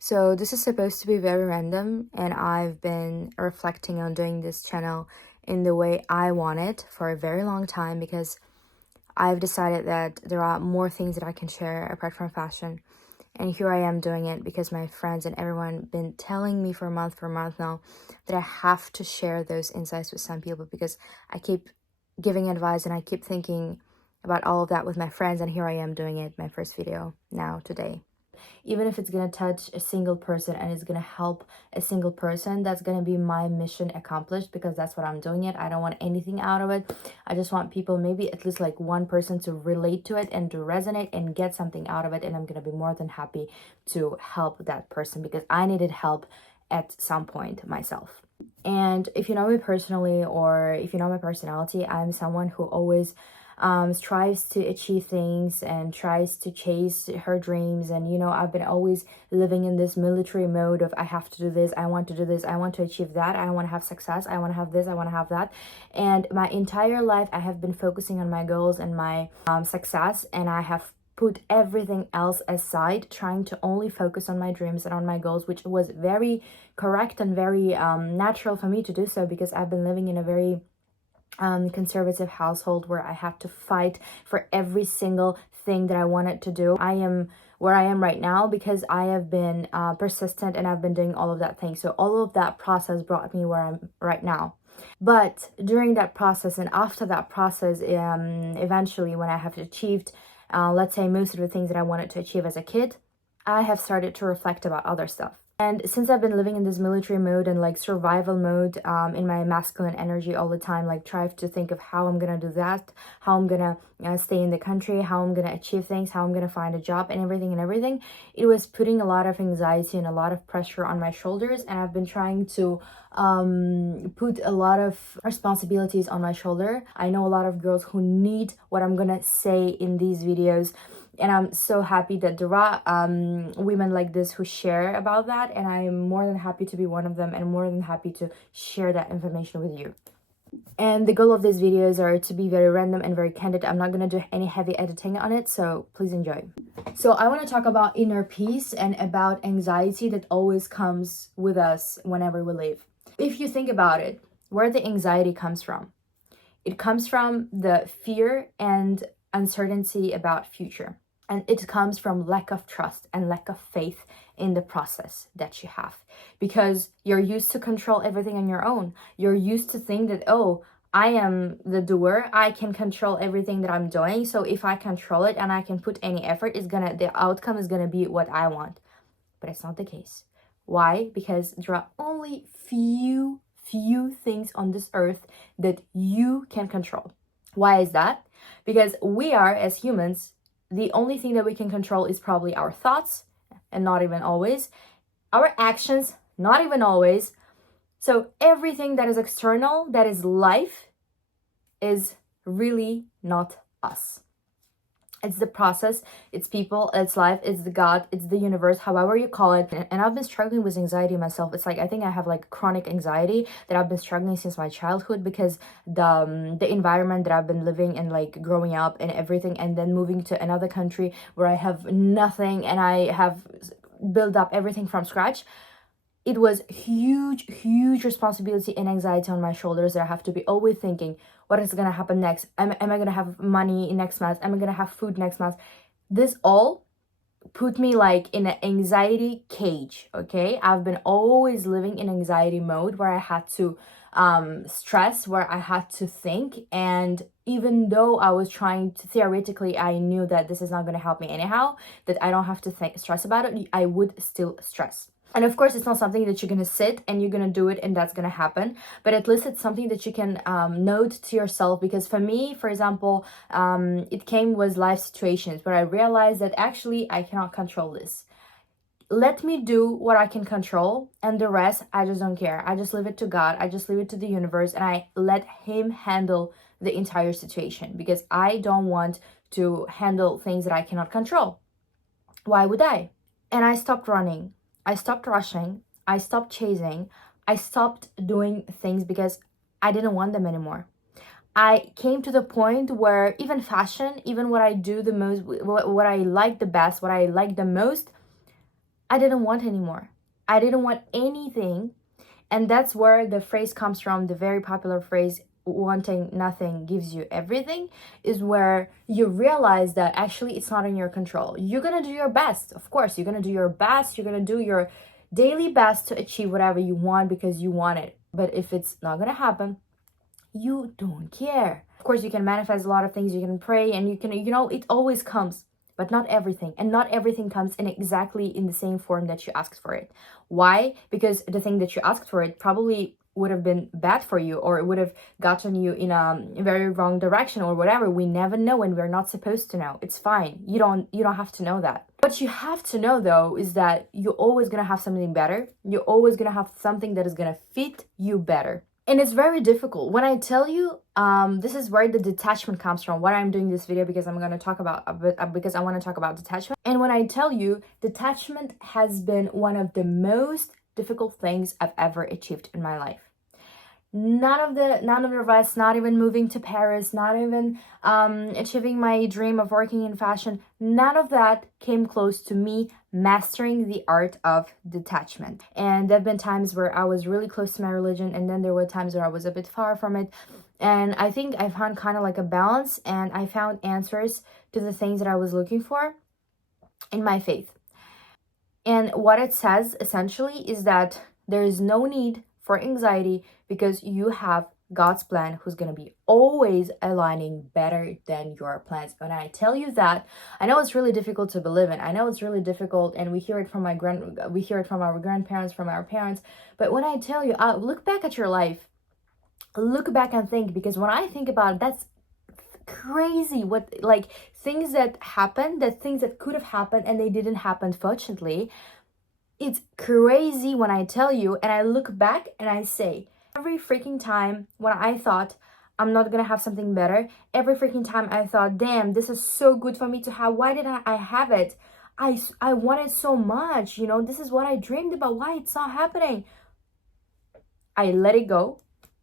So this is supposed to be very random, and I've been reflecting on doing this channel in the way I want it for a very long time because I've decided that there are more things that I can share apart from fashion. And here I am doing it because my friends and everyone been telling me for a month now that I have to share those insights with some people because I keep giving advice and I keep thinking about all of that with my friends, and here I am doing it, my first video now today. Even if it's gonna touch a single person and it's gonna help a single person, that's gonna be my mission accomplished, because that's what I'm doing it. I don't want anything out of it. I just want people, maybe at least like one person, to relate to it and to resonate and get something out of it, and I'm gonna be more than happy to help that person because I needed help at some point myself. And if you know me personally, or if you know my personality, I'm someone who always strives to achieve things and tries to chase her dreams. And I've been always living in this military mode of I have to do this, I want to do this, I want to achieve that, I want to have success, I want to have this, I want to have that. And my entire life I have been focusing on my goals and my success, and I have put everything else aside, trying to only focus on my dreams and on my goals, which was very correct and very natural for me to do so, because I've been living in a very conservative household where I have to fight for every single thing that I wanted to do. I am where I am right now because I have been persistent and I've been doing all of that thing. So all of that process brought me where I'm right now. But during that process and after that process, eventually when I have achieved, let's say, most of the things that I wanted to achieve as a kid, I have started to reflect about other stuff. And since I've been living in this military mode and like survival mode, in my masculine energy all the time, like try to think of how I'm gonna do that, how I'm gonna stay in the country, how I'm gonna achieve things, how I'm gonna find a job and everything, it was putting a lot of anxiety and a lot of pressure on my shoulders. And I've been trying to put a lot of responsibilities on my shoulder. I know a lot of girls who need what I'm gonna say in these videos, and I'm so happy that there are women like this who share about that, and I'm more than happy to be one of them and more than happy to share that information with you. And the goal of these videos are to be very random and very candid. I'm not going to do any heavy editing on it, so please enjoy. So I want to talk about inner peace and about anxiety that always comes with us whenever we live. If you think about it, where the anxiety comes from, it comes from the fear and uncertainty about future. And it comes from lack of trust and lack of faith in the process that you have, because you're used to control everything on your own. You're used to think that, oh, I am the doer, I can control everything that I'm doing, so if I control it and I can put any effort, the outcome is gonna be what I want. But it's not the case. Why? Because there are only few things on this earth that you can control. Why is that? Because we are, as humans, the only thing that we can control is probably our thoughts, and not even always, our actions, not even always. So everything that is external, that is life, is really not us. It's the process, it's people, it's life, it's the God, it's the universe, however you call it. And I've been struggling with anxiety myself. It's like, I think I have like chronic anxiety that I've been struggling since my childhood, because the environment that I've been living and like growing up and everything, and then moving to another country where I have nothing and I have built up everything from scratch. It was huge responsibility and anxiety on my shoulders that I have to be always thinking, what is going to happen next? Am I going to have money next month? Am I going to have food next month? This all put me like in an anxiety cage, okay? I've been always living in anxiety mode where I had to stress, where I had to think. And even though I was trying to, theoretically, I knew that this is not going to help me anyhow, that I don't have to stress about it, I would still stress. And of course, it's not something that you're going to sit and you're going to do it and that's going to happen. But at least it's something that you can note to yourself. Because for me, for example, it came with life situations where I realized that actually I cannot control this. Let me do what I can control, and the rest, I just don't care. I just leave it to God. I just leave it to the universe, and I let Him handle the entire situation, because I don't want to handle things that I cannot control. Why would I? And I stopped running. I stopped rushing, I stopped chasing, I stopped doing things because I didn't want them anymore. I came to the point where even fashion, even what I do the most, what I like the best, what I like the most, I didn't want anymore. I didn't want anything. And that's where the phrase comes from, the very popular phrase, wanting nothing gives you everything, is where you realize that actually it's not in your control. You're gonna do your best. Of course, you're gonna do your best. You're gonna do your daily best to achieve whatever you want because you want it. But if it's not gonna happen, you don't care. Of course, you can manifest a lot of things, you can pray, and you can, it always comes, but not everything. And not everything comes in exactly in the same form that you asked for it. Why? Because the thing that you asked for it probably would have been bad for you, or it would have gotten you in a very wrong direction, or whatever. We never know, and we're not supposed to know. It's fine. You don't have to know that. What you have to know though is that you're always gonna have something better. You're always gonna have something that is gonna fit you better. And it's very difficult. When I tell you, this is where the detachment comes from. Why I'm doing this video, because I'm going to talk about, because I want to talk about detachment. And when I tell you, detachment has been one of the most difficult things I've ever achieved in my life. None of the rest, not even moving to Paris, not even achieving my dream of working in fashion, none of that came close to me mastering the art of detachment. And there have been times where I was really close to my religion, and then there were times where I was a bit far from it. And I think I found kind of like a balance, and I found answers to the things that I was looking for in my faith. And what it says essentially is that there is no need for anxiety because you have God's plan, who's going to be always aligning better than your plans. When I tell you that, I know it's really difficult to believe in. I know it's really difficult, and we hear it from our grandparents, from our parents. But when I tell you, look back at your life, look back and think, because when I think about it, that's crazy. What, like, things that happened, that things that could have happened and they didn't happen, fortunately. It's crazy when I tell you, and I look back and I say, every freaking time when I thought I'm not gonna have something better, every freaking time I thought, damn, this is so good for me to have, why did I have it? I wanted so much, this is what I dreamed about, why it's not happening? I let it go.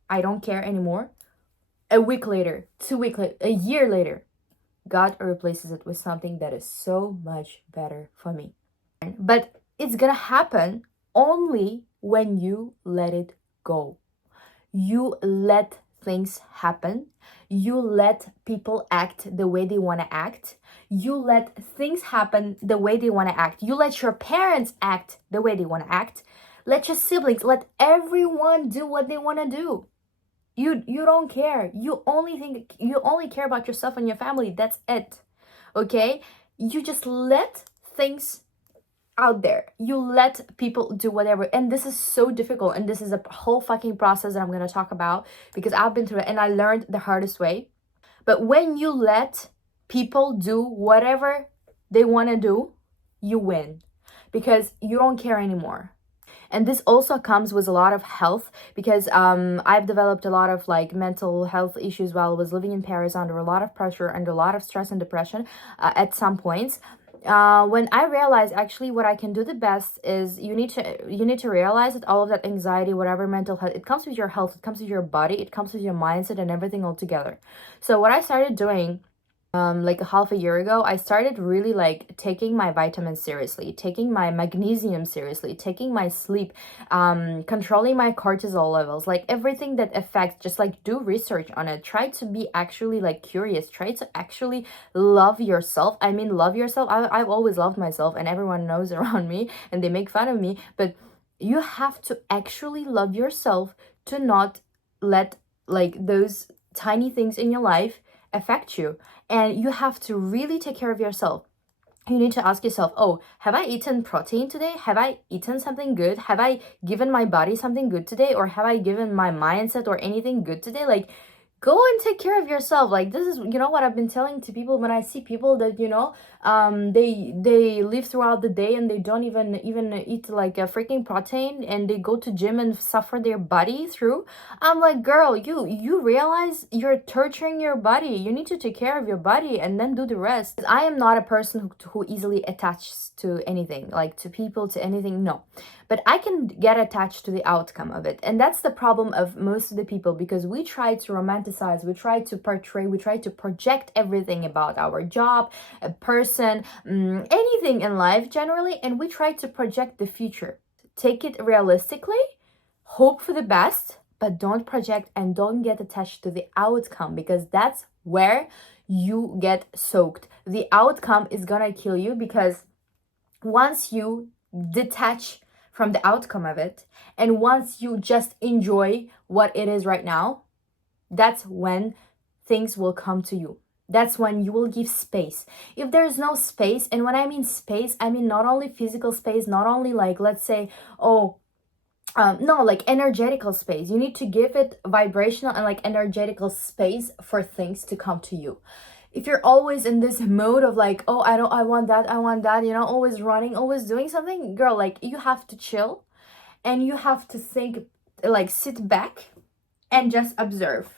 I don't care anymore. A week later, 2 weeks later, a year later, God replaces it with something that is so much better for me. But it's gonna happen only when you let it go. You let things happen. You let people act the way they want to act. You let things happen the way they want to act. You let your parents act the way they want to act. Let your siblings, let everyone do what they want to do. You don't care. You only care about yourself and your family. That's it. Okay? You just let things out there. You let people do whatever. And this is so difficult. And this is a whole fucking process that I'm going to talk about, because I've been through it and I learned the hardest way. But when you let people do whatever they want to do, you win, because you don't care anymore. And this also comes with a lot of health, because I've developed a lot of like mental health issues while I was living in Paris, under a lot of pressure, under a lot of stress and depression at some points. When I realized actually what I can do the best is, you need to realize that all of that anxiety, whatever mental health, it comes with your health, it comes with your body, it comes with your mindset and everything all together. So what I started doing, like a half a year ago, I started really like taking my vitamins seriously, taking my magnesium seriously, taking my sleep, controlling my cortisol levels, like everything that affects, just like do research on it. Try to be actually like curious, try to actually love yourself. I mean, love yourself. I've always loved myself, and everyone knows around me and they make fun of me, but you have to actually love yourself to not let like those tiny things in your life affect you. And you have to really take care of yourself. You need to ask yourself, oh, have I eaten protein today? Have I eaten something good? Have I given my body something good today? Or have I given my mindset or anything good today? Like, go and take care of yourself. Like, this is, what I've been telling to people when I see people that, they live throughout the day and they don't even eat like a freaking protein, and they go to gym and suffer their body through. I'm like, girl, you realize you're torturing your body. You need to take care of your body and then do the rest. I am not a person who easily attaches to anything, like to people, to anything. No. But I can get attached to the outcome of it. And that's the problem of most of the people, because we try to romanticize, we try to portray, we try to project everything about our job, a person, person, anything in life generally, and we try to project the future. Take it realistically, hope for the best, but don't project and don't get attached to the outcome, because that's where you get soaked. The outcome is gonna kill you, because once you detach from the outcome of it, and once you just enjoy what it is right now, that's when things will come to you. That's when you will give space. If there's no space, and when I mean space, I mean not only physical space, not only like, let's say, no, like energetical space. You need to give it vibrational and like energetical space for things to come to you. If you're always in this mode of like, oh, I want that, always running, always doing something, girl, like you have to chill, and you have to think, like sit back and just observe.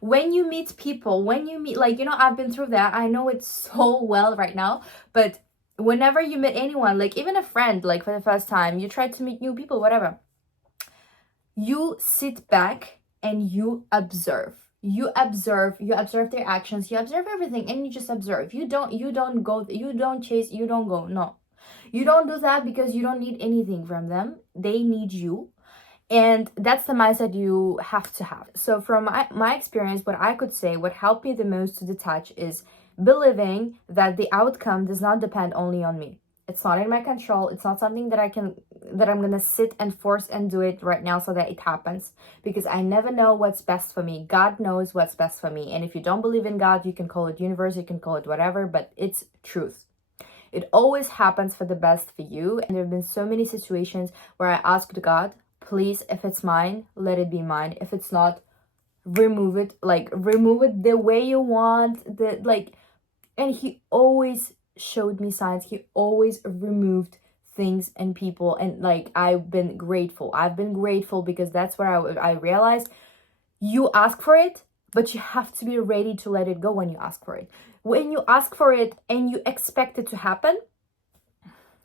When you meet people, like, I've been through that. I know it so well right now, but whenever you meet anyone, like even a friend, like for the first time, you try to meet new people, whatever, you sit back and you observe. You observe their actions, you observe everything, and you just observe. You don't go, you don't chase, you don't go. No, you don't do that, because you don't need anything from them. They need you. And that's the mindset you have to have. So from my experience, what I could say, what helped me the most to detach is believing that the outcome does not depend only on me. It's not in my control. It's not something that I'm gonna sit and force and do it right now so that it happens, because I never know what's best for me. God knows what's best for me. And if you don't believe in God, you can call it universe, you can call it whatever, but it's truth. It always happens for the best for you. And there have been so many situations where I asked God, please, if it's mine, let it be mine. If it's not, remove it. Like, remove it the way you want. And he always showed me signs. He always removed things and people. And like, I've been grateful. Because that's where I realized you ask for it, but you have to be ready to let it go when you ask for it. When you ask for it and you expect it to happen,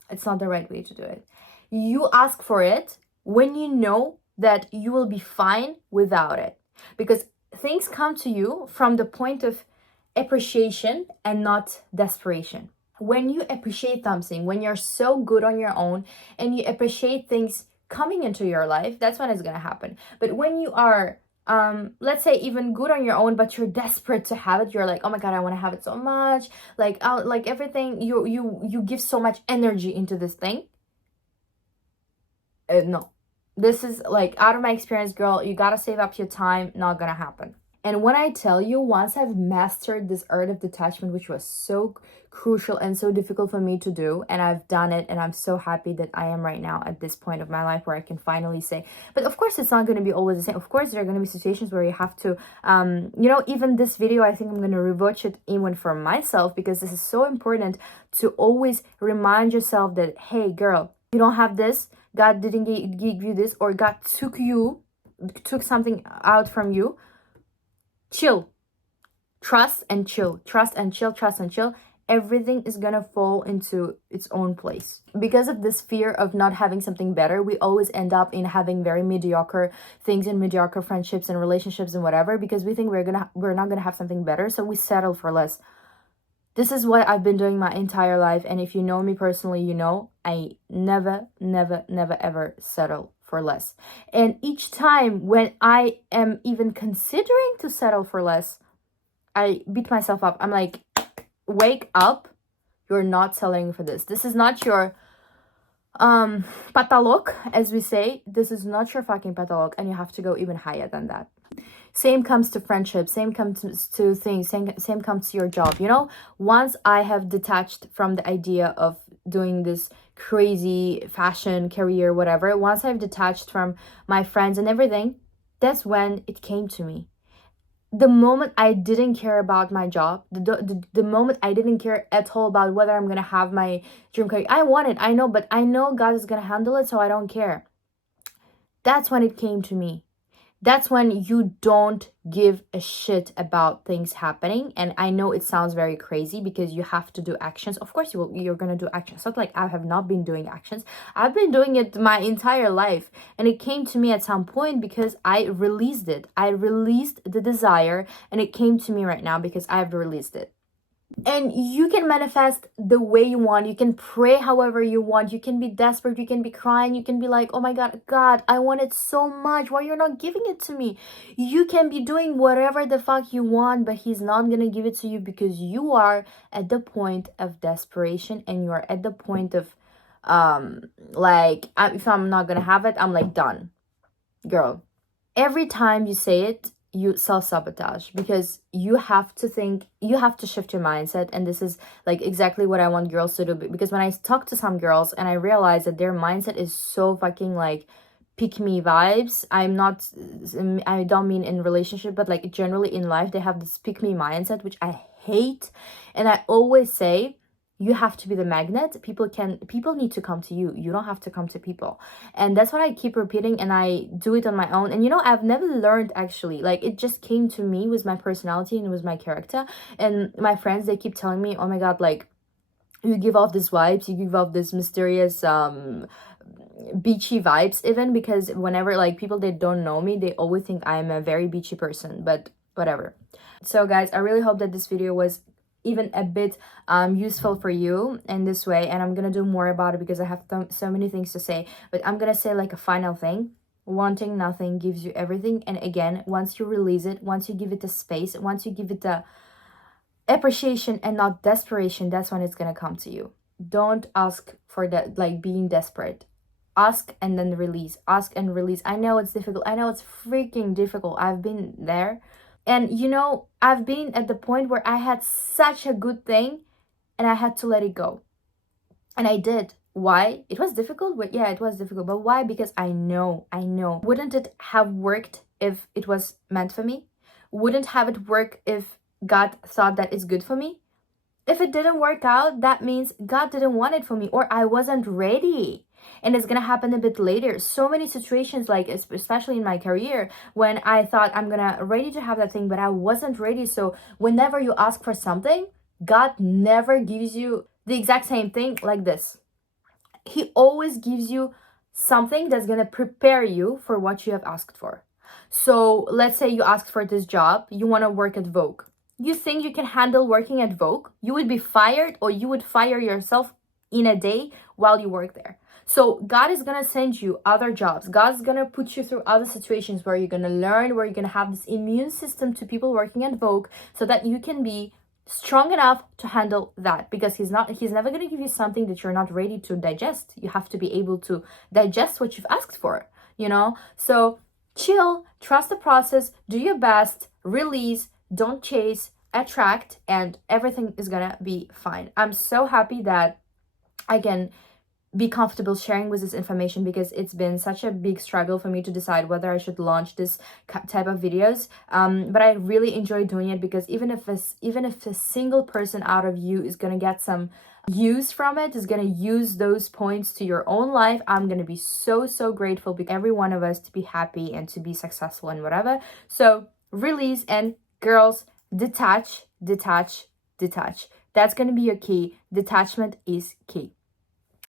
it's not the right way to do it. You ask for it when you know that you will be fine without it, because things come to you from the point of appreciation and not desperation. When you appreciate something, when you're so good on your own and you appreciate things coming into your life, that's when it's gonna happen. But when you are let's say even good on your own, but you're desperate to have it, you're like, oh my god, I want to have it so much, like everything, you give so much energy into this thing. No, this is like, out of my experience, girl, you gotta save up your time. Not gonna happen. And when I tell you, once I've mastered this art of detachment, which was so crucial and so difficult for me to do, and I've done it, and I'm so happy that I am right now at this point of my life where I can finally say, but of course it's not going to be always the same. Of course there are going to be situations where you have to, even this video, I think I'm going to rewatch it even for myself, because this is so important to always remind yourself that, hey girl, you don't have this, God didn't give you this, or God took something out from you. Chill. Trust and chill. Trust and chill. Trust and chill. Everything is gonna fall into its own place. Because of this fear of not having something better, we always end up in having very mediocre things and mediocre friendships and relationships and whatever, because we think we're not gonna have something better, so we settle for less. This is what I've been doing my entire life, and if you know me personally, you know I never ever settle for less. And each time when I am even considering to settle for less, I beat myself up. I'm like, wake up, you're not settling for this. This is not your patalok, as we say. This is not your fucking patalok, and you have to go even higher than that. Same comes to friendship, same comes to things, same comes to your job. Once I have detached from the idea of doing this crazy fashion career, whatever, once I've detached from my friends and everything, that's when it came to me. The moment I didn't care about my job, the moment I didn't care at all about whether I'm gonna have my dream career, I want it, I know, but I know God is gonna handle it, so I don't care. That's when it came to me. That's when you don't give a shit about things happening. And I know it sounds very crazy because you have to do actions. Of course you're going to do actions. It's not like I have not been doing actions. I've been doing it my entire life. And it came to me at some point because I released it. I released the desire, and it came to me right now because I've released it. And you can manifest the way you want. You can pray however you want. You can be desperate. You can be crying. You can be like, oh my God, God, I want it so much. Why you're not giving it to me? You can be doing whatever the fuck you want, but he's not gonna give it to you because you are at the point of desperation, and you are at the point of like, if I'm not gonna have it, I'm like, done. Girl, every time you say it, you self-sabotage, because you have to think, you have to shift your mindset. And this is like exactly what I want girls to do, because when I talk to some girls and I realize that their mindset is so fucking like pick me vibes. I'm not, I don't mean in relationship, but like generally in life, they have this pick me mindset, which I hate. And I always say, you have to be the magnet. People need to come to you. You don't have to come to people. And that's what I keep repeating, and I do it on my own. And you know, I've never learned, actually, like it just came to me with my personality and with my character. And my friends, they keep telling me, oh my God, like you give off these vibes, you give off this mysterious beachy vibes, even, because whenever like people that don't know me, they always think I'm a very beachy person, but whatever. So guys, I really hope that this video was even a bit useful for you in this way, and I'm gonna do more about it because I have so many things to say. But I'm gonna say like a final thing: wanting nothing gives you everything. And again, once you release it, once you give it the space, once you give it the appreciation and not desperation, that's when it's gonna come to you. Don't ask for that, like being desperate. Ask and then release. Ask and release. I know it's difficult. I know it's freaking difficult. I've been there. And you know, I've been at the point where I had such a good thing and I had to let it go. And I did. Why? It was difficult, but yeah, it was difficult. But why? Because I know. Wouldn't it have worked if it was meant for me? Wouldn't have it work if God thought that it's good for me? If it didn't work out, that means God didn't want it for me, or I wasn't ready. And it's gonna happen a bit later. So many situations, like especially in my career, when I thought I'm gonna ready to have that thing, but I wasn't ready. So whenever you ask for something, God never gives you the exact same thing like this. He always gives you something that's gonna prepare you for what you have asked for. So let's say you asked for this job, you wanna work at Vogue. You think you can handle working at Vogue? You would be fired, or you would fire yourself in a day while you work there. So God is gonna send you other jobs. God's gonna put you through other situations where you're gonna learn, where you're gonna have this immune system to people working at Vogue, so that you can be strong enough to handle that, because he's never going to give you something that you're not ready to digest. You have to be able to digest what you've asked for, you know. So chill, trust the process, do your best, release, don't chase, attract, and everything is gonna be fine. I'm so happy that I can be comfortable sharing with this information, because it's been such a big struggle for me to decide whether I should launch this type of videos. But I really enjoy doing it, because even if a single person out of you is gonna get some use from it, is gonna use those points to your own life, I'm gonna be so grateful, because every one of us to be happy and to be successful and whatever. So release, and girls, detach. That's gonna be your key. Detachment is key.